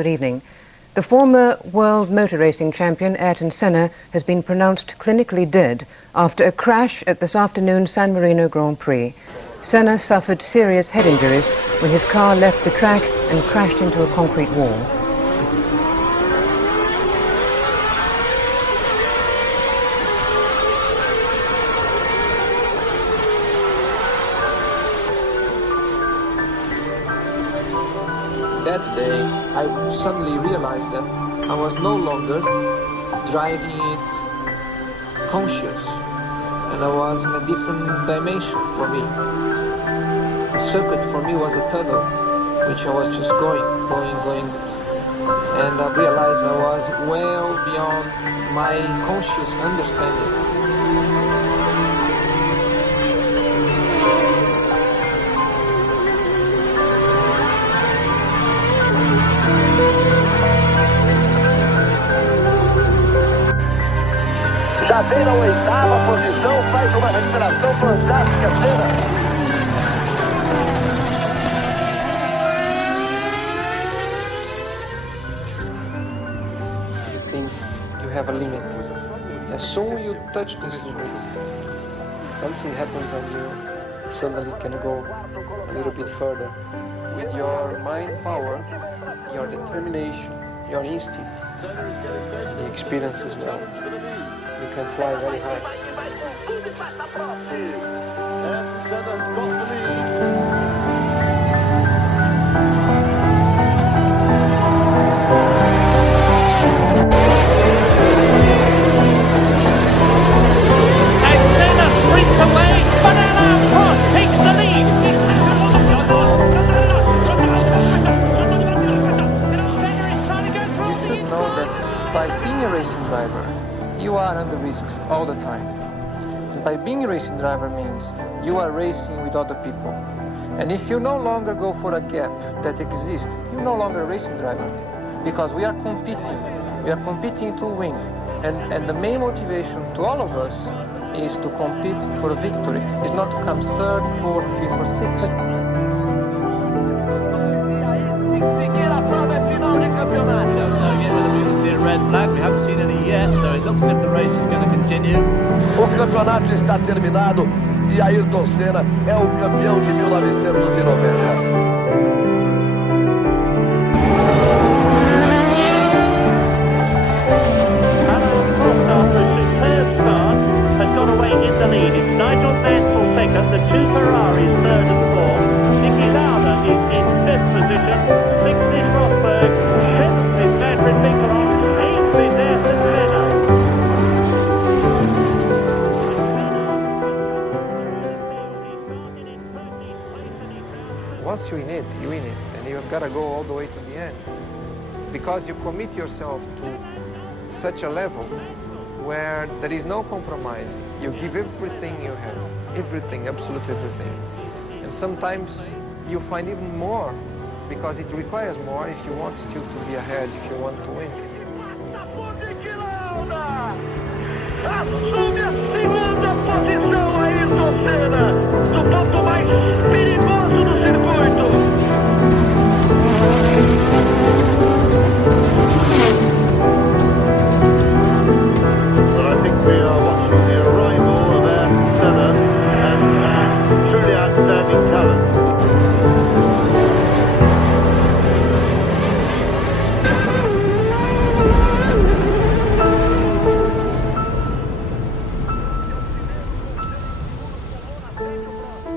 Good evening. The former world motor racing champion Ayrton Senna has been pronounced clinically dead after a crash at this afternoon's San Marino Grand Prix. Senna suffered serious head injuries when his car left the track and crashed into a concrete wall. That day, I suddenly realized that I was no longer driving it conscious, and I was in a different dimension for me. The circuit for me was a tunnel, which I was just going, and I realized I was well beyond my conscious understanding. Já vem na oitava posição, faz uma recuperação fantástica, Senna. You think you have a limit. As soon as you touch this limit, something happens and you suddenly can go a little bit further. With your mind power, your determination, your instinct, the experience as well. You can fly very high. Senna's got the lead. And Senna sprints away, but Alain Prost takes the lead. You should know that by being a racing driver, you are under risk all the time. And by being a racing driver means you are racing with other people. And if you no longer go for a gap that exists, you're no longer a racing driver. Because we are competing to win. And the main motivation to all of us is to compete for a victory. It's not to come third, fourth, fifth or sixth. Red flag, we haven't seen any yet, so it looks as if the race is going to continue. O campeonato está terminado e Ayrton Senna é o campeão de 1990. The two Ferraris, third and fourth. Niki Lauda is in fifth position. Sixth is Rosberg. Seventh is Manfred Vingegaard. Eighth is Ayrton Senna. Once you're in it, you win it. And you've got to go all the way to the end. Because you commit yourself to such a level where there is no compromise. You give everything you have. Everything, absolutely everything. And sometimes you find even more because it requires more if you want still to be ahead, if you want to win. Assume a segunda posição Ayrton Senna, no ponto mais perigoso do circuito. So I think we are watching the arrival of Ayrton Senna and truly outstanding talent.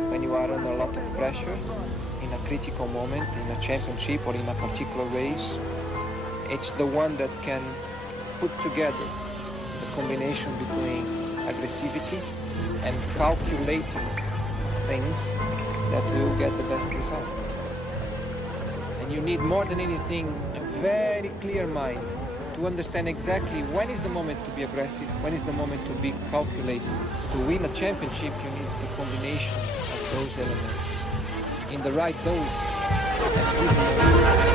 When you are under a lot of pressure, in a critical moment, in a championship or in a particular race, it's the one that can put together the combination between aggressivity and calculating things that will get the best result. And you need more than anything a very clear mind to understand exactly when is the moment to be aggressive, when is the moment to be calculated. To win a championship, you need the combination of those elements in the right doses and good moments.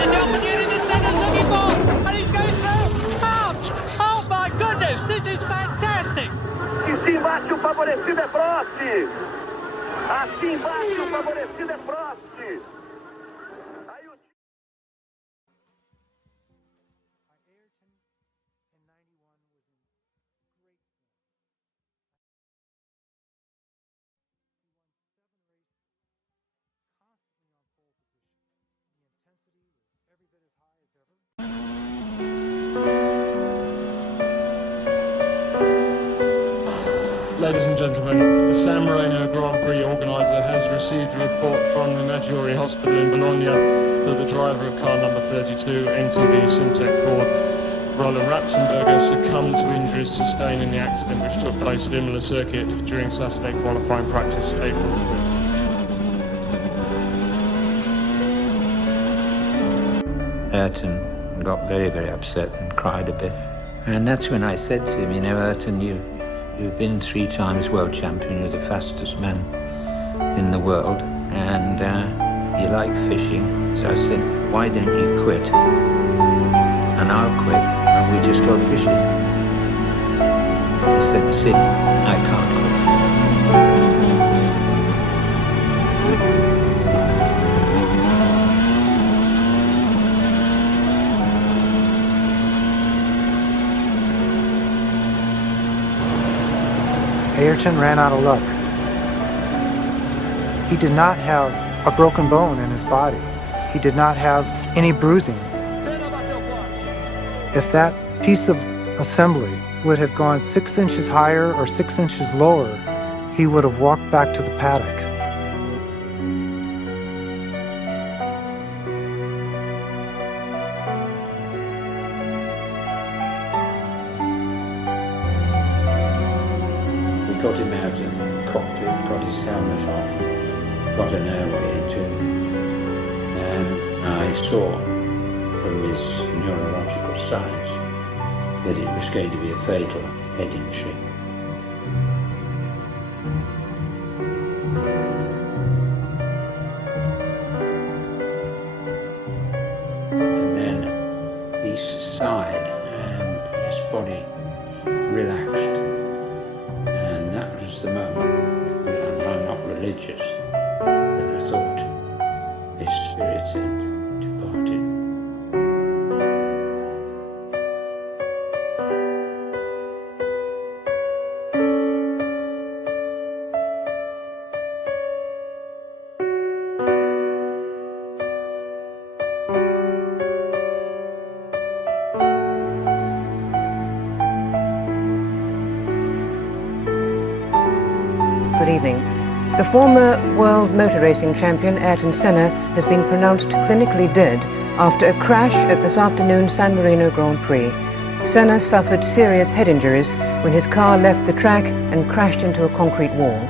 And the opportunity that Senna's looking for, and he's going through. Ouch! Oh my goodness, this is fantastic! E se embaixo o favorecido é Prost. Assim embaixo, o favorecido é Prost. Aí o... Ayrton in 91 was in great form. He won 7 races, constantly on pole position. The intensity was every bit as high as ever. Ladies and gentlemen, the San Marino Grand Prix organiser has received a report from the Maggiore Hospital in Bologna that the driver of car number 32, NTV Simtek Ford, Roland Ratzenberger, succumbed to injuries sustained in the accident which took place at Imola Circuit during Saturday qualifying practice, April 5th. Ayrton got very, very upset and cried a bit. And that's when I said to him, you know, Ayrton, you've been 3 times world champion, you're the fastest man in the world, and you like fishing. So I said, why don't you quit? And I'll quit, and we just go fishing. He said, Sid, I can't quit. Ayrton ran out of luck. He did not have a broken bone in his body. He did not have any bruising. If that piece of assembly would have gone 6 inches higher or 6 inches lower, he would have walked back to the paddock. We got him out of the cockpit, got his helmet off, got an airway into him, and I saw from his neurological signs that it was going to be a fatal head injury. And then he sighed and his body relaxed. And that was the moment, and I'm not religious, that I thought his spirit had departed. Good evening. The former world motor racing champion Ayrton Senna has been pronounced clinically dead after a crash at this afternoon's San Marino Grand Prix. Senna suffered serious head injuries when his car left the track and crashed into a concrete wall.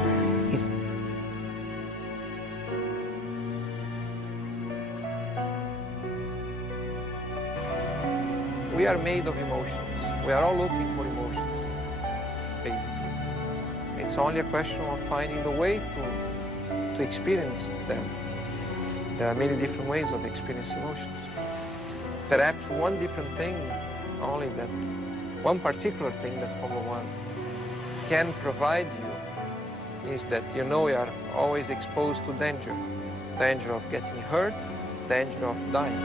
We are made of emotions. We are all looking for emotions, basically. It's only a question of finding the way to experience them. There are many different ways of experiencing emotions. Perhaps one different thing, only that one particular thing that Formula One can provide you is that you know you are always exposed to danger. Danger of getting hurt, danger of dying.